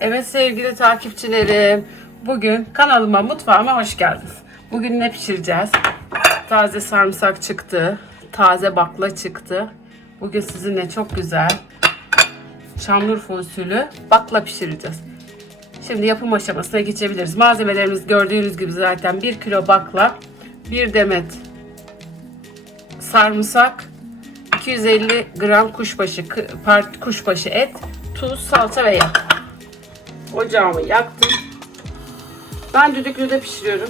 Evet sevgili takipçilerim. Bugün kanalıma mutfağıma hoş geldiniz. Bugün ne pişireceğiz? Taze sarımsak çıktı. Taze bakla çıktı. Bugün sizinle çok güzel Şanlıurfa usulü bakla pişireceğiz. Şimdi yapım aşamasına geçebiliriz. Malzemelerimiz gördüğünüz gibi zaten 1 kilo bakla, 1 demet sarımsak, 250 gram kuşbaşı, kuşbaşı et, tuz, salça ve yağ. Ocağımı yaktım. Ben düdüklüde pişiriyorum.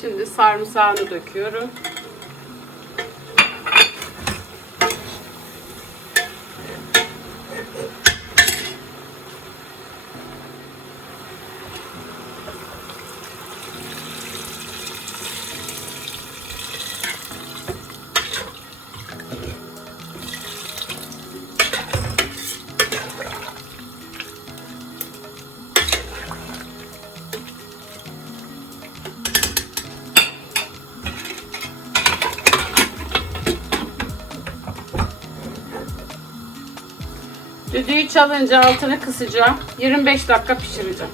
Şimdi sarımsağını döküyorum. Düdüğü çalınca altını kısacağım. 25 dakika pişireceğim.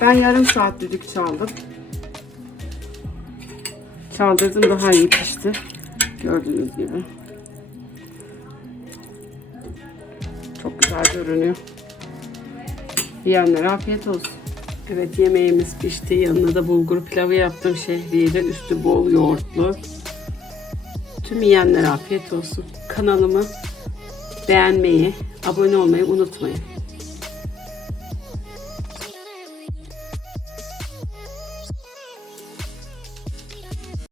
Ben yarım saat düdük çaldım. Çaldırdım daha iyi pişti. Gördüğünüz gibi. Çok güzel görünüyor. Yiyenlere afiyet olsun. Evet yemeğimiz pişti. Yanına da bulgur pilavı yaptım şehriyeli. Üstü bol yoğurtlu. Tüm yiyenlere afiyet olsun. Kanalımı beğenmeyi, abone olmayı unutmayın.